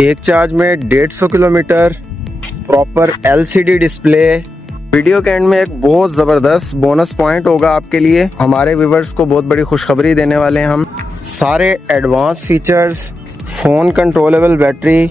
एक चार्ज में 150 kilometre, proper LCD display. Video के एंड में एक बहुत ज़बरदस्त बोनस पॉइंट होगा आपके लिए। हमारे व्यूवर्स को बहुत बड़ी खुशखबरी देने वाले हैं हम। सारे advance features, phone controllable battery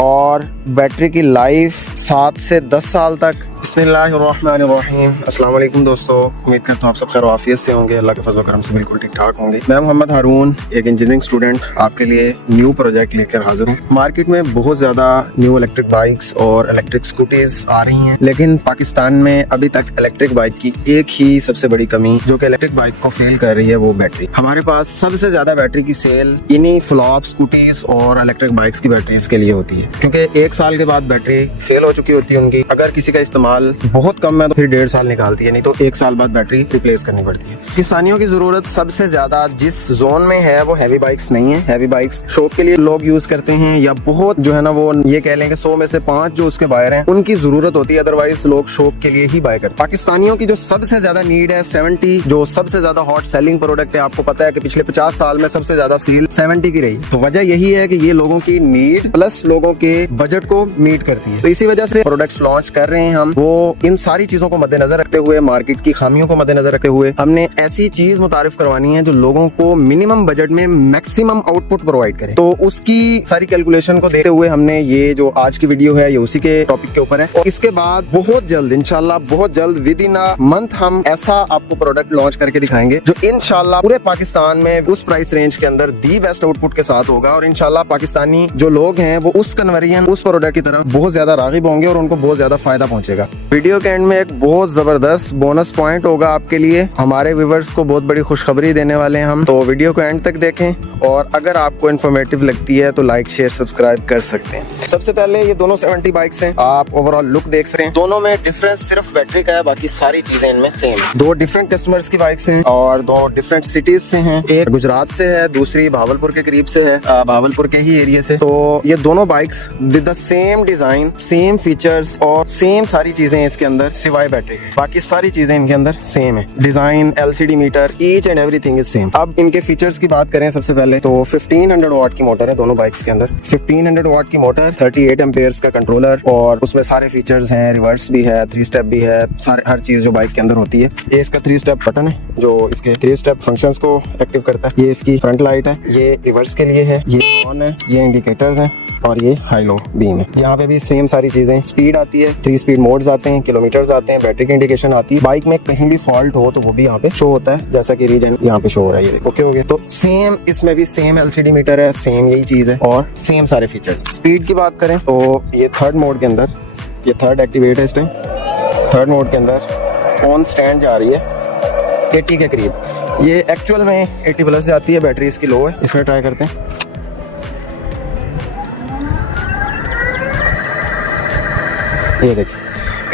और बैटरी की लाइफ 7 से 10 साल तक। बिस्मिल्लाहिर्रहमानिर्रहीम। अस्सलाम वालेकुम दोस्तों, उम्मीद करता हूँ आप सब खैर आफियत से होंगे। अल्लाह के फज़ल करम से बिल्कुल ठीक ठाक होंगे। मैं मोहम्मद हारून, एक इंजीनियरिंग स्टूडेंट, आपके लिए न्यू प्रोजेक्ट लेकर हाजिर हूँ। मार्केट में बहुत ज़्यादा न्यू इलेक्ट्रिक बाइक्स और इलेक्ट्रिक स्कूटीज आ रही हैं, लेकिन पाकिस्तान में अभी तक इलेक्ट्रिक बाइक की एक ही सबसे बड़ी कमी जो कि इलेक्ट्रिक बाइक को फेल कर रही है, वो बैटरी। हमारे पास सबसे ज़्यादा बैटरी की सेल इन्हीं फ्लॉप स्कूटीज और इलेक्ट्रिक बाइक्स की बैटरीज के लिए होती है, क्योंकि 1 साल के बाद बैटरी फेल हो चुकी होती है उनकी। अगर किसी का इस्तेमाल बहुत कम है तो फिर 1.5 साल निकालती है, नहीं तो 1 साल बाद बैटरी रिप्लेस करनी पड़ती है। किसानियों की जरूरत सबसे ज्यादा जिस जोन में है वो हैवी बाइक्स नहीं है। हैवी बाइक्स शौक के लिए लोग यूज करते हैं, या बहुत जो है ना वो ये कह लें कि 100 में से 5 जो उसके बायर हैं उनकी जरूरत होती है, अदरवाइज लोग शौक के लिए ही बाय करते हैं। पाकिस्तानियों की जो सबसे ज्यादा नीड है 70, जो सबसे ज्यादा हॉट सेलिंग प्रोडक्ट है। आपको पता है कि पिछले 50 साल में सबसे ज्यादा सेल 70 की रही, तो वजह यही है कि ये लोगों की नीड प्लस लोगों के बजट को मीट करती है। तो इसी वजह से प्रोडक्ट्स लॉन्च कर रहे हैं हम। वो इन सारी चीजों को मद्देनजर रखते हुए, मार्केट की खामियों को मद्देनजर रखते हुए, हमने ऐसी चीज मुतारिफ करवानी है जो लोगों को मिनिमम बजट में मैक्सिमम आउटपुट प्रोवाइड करे। तो उसकी सारी कैलकुलेशन को देखते हुए हमने ये जो आज की वीडियो है ये उसी के टॉपिक के ऊपर है। और इसके बाद बहुत जल्द इंशाल्लाह, बहुत जल्द विद इन अ मंथ हम ऐसा आपको प्रोडक्ट लॉन्च करके दिखाएंगे जो इंशाल्लाह पूरे पाकिस्तान में उस प्राइस रेंज के अंदर दी बेस्ट आउटपुट के साथ होगा। और इंशाल्लाह पाकिस्तानी जो लोग हैं वो उस कन्वर्जन, उस प्रोडक्ट की तरफ बहुत ज्यादा रागिब होंगे और उनको बहुत ज्यादा फायदा पहुंचेगा। वीडियो के एंड में एक बहुत जबरदस्त बोनस पॉइंट होगा आपके लिए। हमारे व्यूवर्स को बहुत बड़ी खुशखबरी देने वाले हैं हम, तो वीडियो को एंड तक देखें। और अगर आपको इन्फॉर्मेटिव लगती है तो लाइक शेयर सब्सक्राइब कर सकते हैं। सबसे पहले ये दोनों 70 बाइक्स हैं, आप ओवरऑल लुक देख सकते हैं। दोनों में डिफरेंस सिर्फ बैटरी का है, बाकी सारी चीजें इनमें सेम। 2 डिफरेंट कस्टमर्स की बाइक्स हैं और 2 डिफरेंट सिटीज से हैं। एक गुजरात से है, दूसरी भावलपुर के करीब से है, भावलपुर के ही एरिया से। तो ये दोनों bikes with the same design, same features और सेम सारी चीजें इसके अंदर, सिवाय बैटरी के बाकी सारी चीजें इनके अंदर सेम है। Design, LCD meter, each and everything is same. अब इनके फीचर्स की बात करें सबसे पहले तो 1500 वाट की मोटर है दोनों बाइक्स के अंदर। 1500 वाट की मोटर, 38 एम्पेयर्स का कंट्रोलर और उसमें सारे फीचर्स हैं। रिवर्स भी है, 3 स्टेप भी है, सारे हर चीज जो बाइक के अंदर होती है। ये इसका 3 स्टेप बटन है जो इसके 3 स्टेप फंक्शंस को एक्टिव करता है। ये इसकी फ्रंट लाइट है, ये रिवर्स के लिए है, ये ऑन है, ये इंडिकेटर्स हैं और ये हाई लो बीम है। यहाँ पे भी सेम सारी चीजें। स्पीड आती है, 3 स्पीड मोड्स आते हैं, किलोमीटर्स आते हैं, बैटरी की इंडिकेशन आती है। बाइक में कहीं भी फॉल्ट हो तो वो भी यहाँ पे शो होता है, जैसा कि रीजन यहाँ पे शो हो रहा है। ये ओके हो गया। तो सेम इसमें भी सेम LCD मीटर है, सेम यही चीज है और सेम सारे फीचर्स। स्पीड की बात करें तो ये थर्ड मोड के अंदर, ये थर्ड एक्टिवेट है इस टाइम। थर्ड मोड के अंदर ऑन स्टैंड जा रही है 80 के करीब। ये एक्चुअल में 80 प्लस जाती है, बैटरी इसकी लो है। इसमें ट्राई करते हैं। ये देखिए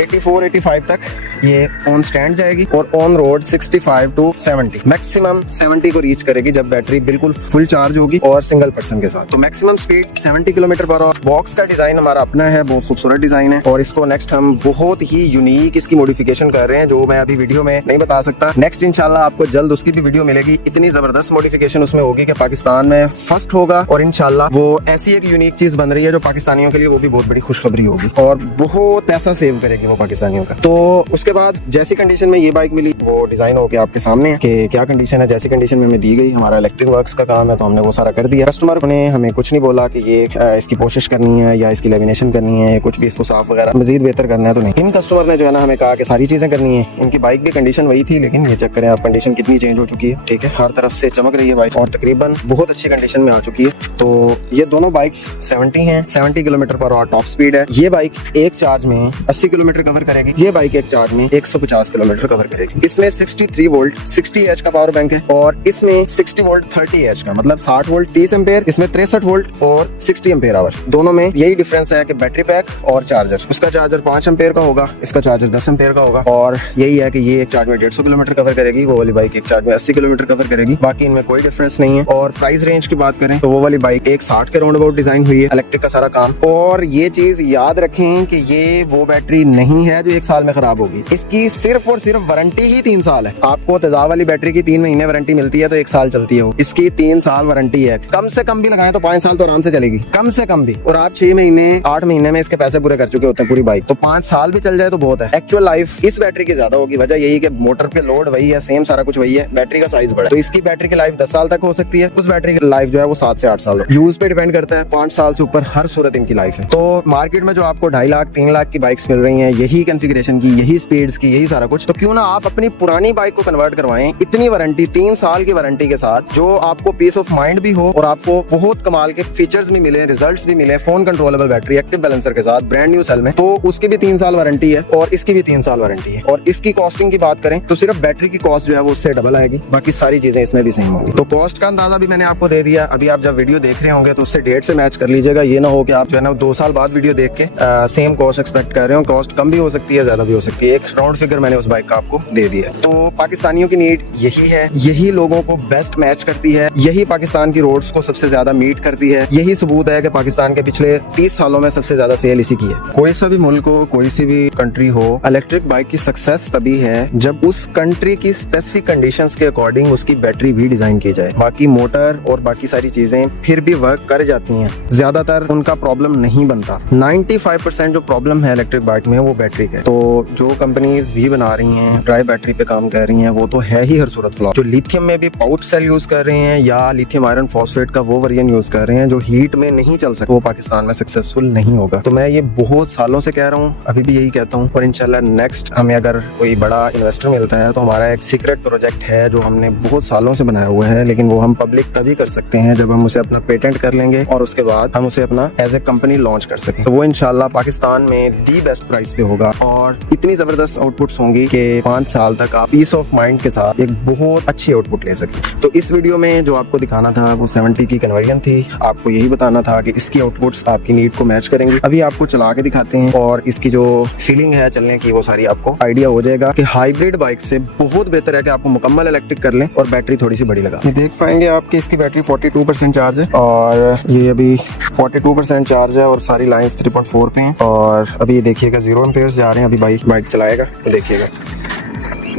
84-85 तक ये ऑन स्टैंड जाएगी और ऑन रोड 65 to 70, मैक्सिमम 70 को रीच करेगी जब बैटरी बिल्कुल फुल चार्ज होगी और सिंगल पर्सन के साथ। तो maximum speed 70 kilometre per hour. Box का डिजाइन हमारा अपना है, बहुत खूबसूरत डिजाइन है और इसको नेक्स्ट हम बहुत ही यूनिक इसकी मॉडिफिकेशन कर रहे हैं जो मैं अभी वीडियो में नहीं बता सकता। नेक्स्ट इंशाल्लाह आपको जल्द उसकी भी वीडियो मिलेगी। इतनी जबरदस्त मॉडिफिकेशन उसमें होगी कि पाकिस्तान में फर्स्ट होगा और इंशाल्लाह वो ऐसी एक यूनिक चीज बन रही है जो पाकिस्तानियों के लिए वो भी बहुत बड़ी खुशखबरी होगी और बहुत पैसा सेव करेगी वो पाकिस्तानियों का। तो उसके बाद जैसी कंडीशन में ये बाइक मिली वो डिजाइन होके आपके सामने है कि क्या कंडीशन है। जैसी कंडीशन में हमें दी गई, हमारा इलेक्ट्रिक वर्क्स का काम है तो हमने वो सारा कर दिया। कस्टमर ने हमें कुछ नहीं बोला कि ये इसकी कोशिश करनी है या इसकी लेमिनेशन करनी है, कुछ भी इसको साफ वगैरह मजीद बेहतर करना है तो नहीं। इन कस्टमर ने जो है ना हमें कहा कि सारी चीजें करनी है। इनकी बाइक की कंडीशन वही थी, लेकिन ये चेक करें आप कंडीशन कितनी चेंज हो चुकी है। ठीक है, हर तरफ से चमक रही है बाइक और तकरीबन बहुत अच्छी कंडीशन में आ चुकी है। तो ये दोनों बाइक्स 70 हैं, 70 kilometre per hour top speed है। ये बाइक एक चार्ज में 80 किलोमीटर कवर करेगी, ये बाइक एक चार्ज में 150 किलोमीटर कवर करेगी। इसमें 63 वोल्ट 60 एच का पावर बैंक है और इसमें 60 वोल्ट 30 एच का, मतलब 60 वोल्ट 30 एम्पेयर, इसमें 63 वोल्ट और 60 एम्पेयर आवर। दोनों में यही डिफरेंस है कि बैटरी पैक और चार्जर। उसका चार्जर 5 एम्पेयर का होगा, इसका चार्जर 10 एम्पेयर का होगा। और यही है कि ये एक चार्ज में 150 किलोमीटर कवर करेगी, वो वाली बाइक एक चार्ज में 80 किलोमीटर कवर करेगी। बाकी इनमें कोई डिफरेंस नहीं है। और प्राइस रेंज की बात करें तो वो वाली बाइक 160 के राउंड अबाउट डिजाइन हुई है, इलेक्ट्रिक का सारा काम। और ये चीज याद रखें कि ये वो बैटरी नहीं है जो 1 साल में खराब होगी। इसकी सिर्फ और सिर्फ वारंटी ही 3 साल है। आपको तेजाब वाली बैटरी की 3 महीने वारंटी मिलती है तो 1 साल चलती है वो, इसकी 3 साल वारंटी है। कम से कम भी लगाएं तो 5 साल तो आराम से चलेगी, कम से कम भी। और आप 6 महीने 8 महीने में इसके पैसे पूरे कर चुके होते हैं पूरी बाइक, तो 5 साल भी चल जाए तो बहुत है। एक्चुअल लाइफ इस बैटरी की ज्यादा होगी, वजह यही कि मोटर पे लोड वही है, सेम सारा कुछ वही है, बैटरी का साइज बड़ा, तो इसकी बैटरी की लाइफ 10 साल तक हो सकती है, उस बैटरी की लाइफ जो है वो 7 से 8 साल। यूज पे डिपेंड करता है, 5 साल से ऊपर हर सूरत इनकी लाइफ है। तो मार्केट में जो आपको 2.5 लाख 3 लाख की बाइक्स मिल रही हैं, यही कॉन्फ़िगरेशन की, यही स्पीड्स की, यही सारा कुछ, तो क्यों ना आप अपनी पुरानी बाइक को कन्वर्ट करवाएं इतनी वारंटी, 3 साल की वारंटी के साथ, जो आपको पीस ऑफ माइंड भी हो और आपको बहुत कमाल के फीचर्स भी मिले, रिजल्ट्स भी मिले, phone controllable battery, active balancer के साथ, ब्रांड न्यू सेल में, तो उसकी भी 3 साल वारंटी है और इसकी भी 3 साल वारंटी है। और इसकी कॉस्टिंग की बात करें तो सिर्फ बैटरी की कॉस्ट जो है वो उससे डबल आएगी, बाकी सारी चीजें इसमें भी सेम होंगी। तो कॉस्ट का अंदाजा भी मैंने आपको दे दिया। अभी आप जब वीडियो देख रहे होंगे तो उससे डेट से मैच कर लीजिएगा, ये ना हो कि आप जो है ना 2 साल बाद वीडियो देख के सेम कॉस्ट एक्सपेक्ट कर रहे हो। कॉस्ट कम भी हो सकती है, ज्यादा भी हो सकती है, एक राउंड फिगर मैंने उस बाइक का आपको दे दिया। तो पाकिस्तानियों की नीड यही है, यही लोगों को बेस्ट मैच करती है, यही पाकिस्तान की रोड्स को सबसे ज्यादा मीट करती है, यही सबूत है कि पाकिस्तान के पिछले 30 सालों में सबसे ज्यादा सेल इसी की है। कोई सा भी मुल्क हो, कोई सी भी कंट्री हो, इलेक्ट्रिक बाइक की सक्सेस तभी है जब उस कंट्री की स्पेसिफिक कंडीशंस के अकॉर्डिंग उसकी बैटरी भी डिजाइन की जाए। बाकी मोटर और बाकी सारी चीजें फिर भी वर्क कर जाती हैं, ज्यादातर उनका प्रॉब्लम नहीं बनता। 95% जो प्रॉब्लम है इलेक्ट्रिक बाइक में वो बैटरी का है। तो जो कंपनीज भी बना रही हैं, ड्राई बैटरी पे काम कर रही हैं, वो तो है ही हर सूरत फ्लॉप। जो लिथियम में भी पाउच सेल यूज कर रहे हैं या लिथियम आयरन फॉस्फेट का वो वेरिएंट यूज कर रहे हैं जो हीट में नहीं चल सकता, वो पाकिस्तान में सक्सेसफुल नहीं होगा। तो मैं ये बहुत सालों से कह रहा हूँ, अभी भी यही कहता हूँ, और इंशाल्लाह नेक्स्ट हमें अगर कोई बड़ा इन्वेस्टर मिलता है तो हमारा एक सीक्रेट प्रोजेक्ट है जो हमने बहुत सालों से बनाया हुआ है, लेकिन वो हम पब्लिक तभी कर सकते हैं जब हम उसे अपना पेटेंट कर लेंगे और उसके बाद हम उसे अपना एज ए कंपनी लॉन्च कर सकें। तो वो इंशाल्लाह पाकिस्तान में दी बेस्ट प्राइस पे होगा और इतनी जबरदस्त आउटपुट्स होंगी कि 5 साल तक आप पीस ऑफ माइंड के साथ एक बहुत अच्छी आउटपुट ले सकें। तो इस वीडियो में जो आपको दिखाना था वो 70 की कन्वर्जन थी। आपको यही बताना था कि इसकी आउटपुट्स आपकी नीड को मैच करेंगी। अभी आपको चला के दिखाते हैं और इसकी जो फीलिंग है चलने की वो सारी आपको आइडिया हो जाएगा कि हाइब्रिड बाइक से बहुत बेहतर है कि आपको मुकम्मल इलेक्ट्रिक कर लें और बैटरी थोड़ी सी बड़ी लगा। ये देख पाएंगे आपकी इसकी बैटरी 42% चार्ज है और ये अभी 42% चार्ज है और सारी लाइंस 3.4 पे हैं। और अभी देखिएगा 0 एम्पेयर जा रहे हैं। अभी बाइक चलाएगा तो देखिएगा,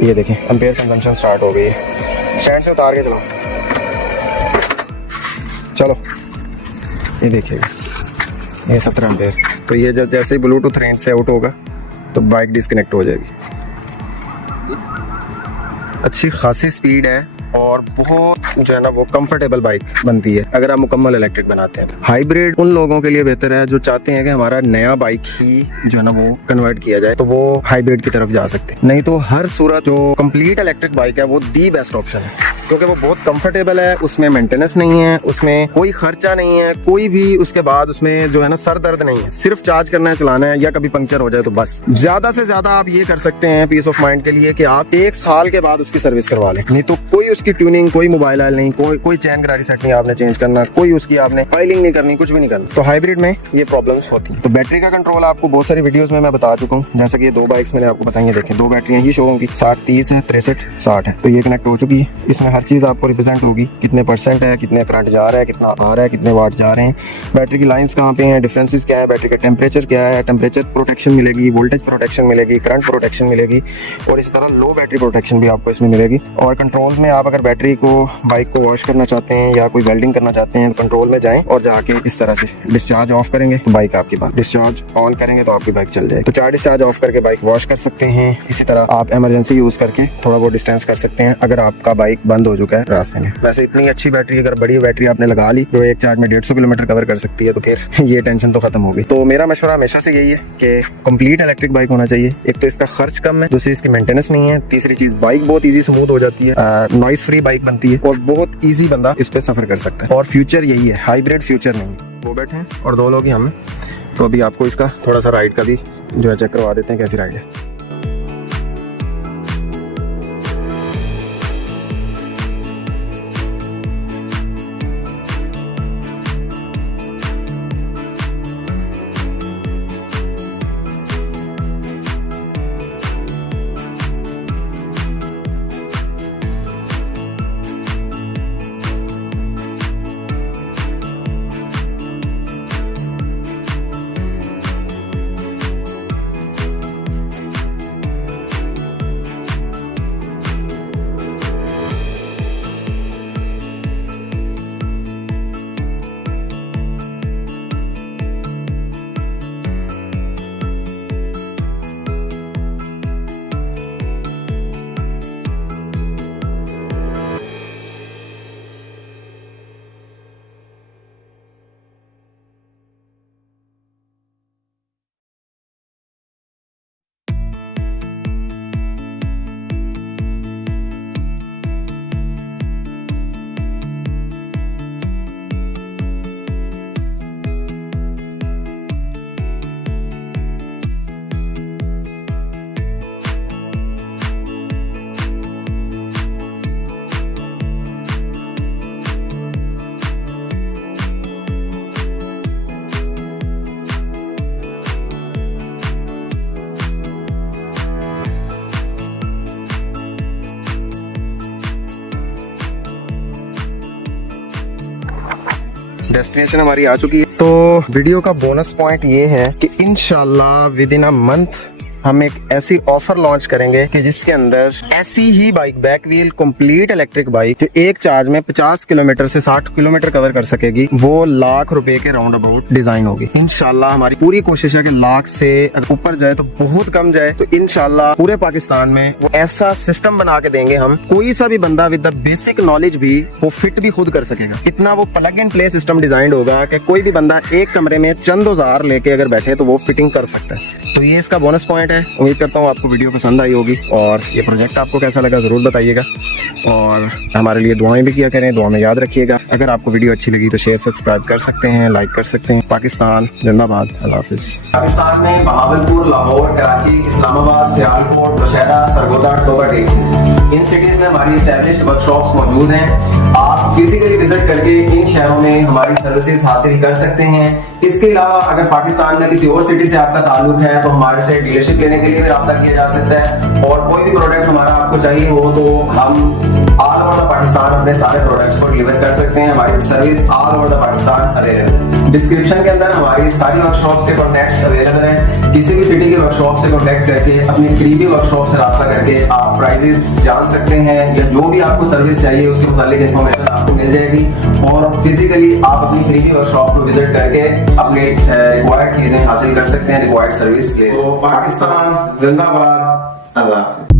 ये देखें एम्पेयर कंजम्पशन स्टार्ट हो गई है। स्टैंड से उतार के चलो, चलो ये देखिएगा, ये 17 एम्पेयर। तो ये जब जैसे ही ब्लूटूथ रेंज से आउट होगा तो बाइक डिस्कनेक्ट हो जाएगी। अच्छी खासी स्पीड है और बहुत जो है ना वो कंफर्टेबल बाइक बनती है अगर आप मुकम्मल इलेक्ट्रिक बनाते हैं। हाइब्रिड उन लोगों के लिए बेहतर है जो चाहते हैं कि हमारा नया बाइक ही जो है ना वो कन्वर्ट किया जाए, तो वो हाइब्रिड की तरफ जा सकते हैं। नहीं तो हर सूरत जो कंप्लीट इलेक्ट्रिक बाइक है वो दी बेस्ट ऑप्शन है, क्योंकि वो बहुत कंफर्टेबल है, उसमें मेंटेनेंस नहीं है, उसमें कोई खर्चा नहीं है, कोई भी उसके बाद उसमें जो है ना सर दर्द नहीं है। सिर्फ चार्ज करना है, चलाना है, या कभी पंक्चर हो जाए तो बस। ज्यादा से ज्यादा आप ये कर सकते हैं पीस ऑफ माइंड के लिए कि आप 1 साल के बाद उसकी सर्विस करवा लें। नहीं तो कोई उसकी ट्यूनिंग, कोई मोबाइल ऑयल नहीं, कोई चैन गरारी सेट नहीं आपने चेंज करना, कोई उसकी आपने फाइलिंग नहीं करनी, कुछ भी नहीं करना। तो हाइब्रिड में ये प्रॉब्लम्स होती है। तो बैटरी का कंट्रोल आपको बहुत सारी वीडियोस में मैं बता चुका हूँ, जैसा कि ये 2 बाइक्स मैंने आपको बताई है। देखें 2 बैटरियां ही शो होंगी, 60 30 है, 63 60 है। तो ये कनेक्ट हो चुकी है। इसमें हर चीज आपको रिप्रेजेंट होगी, कितने परसेंट है, कितने करंट जा रहा है, कितना आ रहा है, कितने वाट जा रहे हैं, बैटरी की लाइंस कहाँ पे हैं, डिफरेंसेस क्या है, बैटरी का टेम्परेचर क्या है, टेम्परेचर प्रोटेक्शन मिलेगी, वोल्टेज प्रोटेक्शन मिलेगी, करंट प्रोटेक्शन मिलेगी और इसी तरह लो बैटरी प्रोटेक्शन भी आपको इसमें मिलेगी। और कंट्रोल में आप अगर बैटरी को, बाइक को वॉश करना चाहते हैं या कोई वेल्डिंग करना चाहते हैं तो कंट्रोल में जाएं और जाके इस तरह से डिस्चार्ज ऑफ करेंगे तो बाइक आपकी बंद, डिस्चार्ज ऑन करेंगे तो आपकी बाइक चल जाएगी। तो 4 डिस्चार्ज ऑफ करके बाइक वॉश कर सकते हैं। इसी तरह आप इमरजेंसी यूज करके थोड़ा बहुत डिस्टेंस कर सकते हैं अगर आपका बाइक बंद हो चुका है रास्ते में। वैसे इतनी अच्छी बैटरी, अगर बड़ी बैटरी आपने लगा ली जो एक चार्ज में 150 किलोमीटर कवर कर सकती है तो फिर ये टेंशन तो खत्म हो गई। तो मेरा मशवरा हमेशा से यही है कि कंप्लीट इलेक्ट्रिक बाइक होना चाहिए। एक तो इसका खर्च कम है, दूसरी इसकी मेंटेनेंस नहीं है, तीसरी चीज बाइक बहुत ईजी स्मूथ हो जाती है, नॉइस फ्री बाइक बनती है और बहुत ईजी बंदा इस पे सफर कर सकता है। और फ्यूचर यही है, हाइब्रिड फ्यूचर नहीं। वो बैठे हैं और 2 लोग ही हम। तो अभी आपको इसका थोड़ा सा राइड का भी जो है चेक करवा देते हैं कैसी राइड है। डेस्टिनेशन हमारी आ चुकी है। तो वीडियो का बोनस पॉइंट ये है कि इंशाल्लाह विद इन अ मंथ हम एक ऐसी ऑफर लॉन्च करेंगे कि जिसके अंदर ऐसी ही bike, back wheel complete electric bike जो एक चार्ज में 50 किलोमीटर से 60 किलोमीटर कवर कर सकेगी, वो लाख रुपए के राउंड अबाउट डिजाइन होगी। इंशाल्लाह हमारी पूरी कोशिश है कि लाख से अगर ऊपर जाए तो बहुत कम जाए, तो इंशाल्लाह पूरे पाकिस्तान में वो ऐसा सिस्टम बना के देंगे हम, कोई सा भी बंदा विद द बेसिक नॉलेज भी वो फिट भी खुद कर सकेगा। इतना वो plug and play system design होगा कि कोई भी बंदा एक कमरे में चंद औजार लेके अगर बैठे तो वो फिटिंग कर सकता है। तो ये इसका बोनस पॉइंट है। उम्मीद करता हूँ आपको वीडियो पसंद आई होगी और ये प्रोजेक्ट आपको कैसा लगा जरूर बताइएगा और हमारे लिए दुआएं भी किया करें, दुआ में याद रखिएगा। अगर आपको वीडियो अच्छी लगी तो शेयर सब्सक्राइब कर सकते हैं, लाइक कर सकते हैं। पाकिस्तान जिंदाबाद, अल्लाह हाफिज। पाकिस्तान में Bahawalpur, Lahore, Karachi, Islamabad, Sialkot, Nowshera, Sargodha, Toba, taxi, in cities में हमारी एस्टैब्लिश्ड वर्कशॉप्स मौजूद हैं। आप फिजिकली विजिट करके इन शहरों में हमारी सर्विसेज हासिल कर सकते हैं। इसके अलावा अगर पाकिस्तान में किसी और सिटी से आपका ताल्लुक है तो हमारे से डीलरशिप लेने के लिए भी राब्ता किया जा सकता है और कोई भी प्रोडक्ट हमारा आपको चाहिए हो तो हम ऑल ओवर द पाकिस्तान अपने सारे प्रोडक्ट्स को डिलीवर कर सकते हैं। हमारी service all over the Pakistan available. Description के अंदर हमारी सारी वर्कशॉप के कॉन्टैक्ट्स अवेलेबल हैं। किसी भी सिटी के वर्कशॉप से कॉन्टैक्ट करके अपनी करीबी वर्कशॉप से राब्ता करके आप प्राइजेस जान सकते हैं या जो भी आपको सर्विस चाहिए उसके मुतालिक इन्फॉर्मेशन आपको मिल जाएगी और फिजिकली आप अपनी करीबी वर्कशॉप को विजिट करके अपने रिक्वायर्ड चीजें हासिल कर सकते हैं, रिक्वायर्ड सर्विस ले। तो पाकिस्तान जिंदाबाद, अल्लाह हाफिज।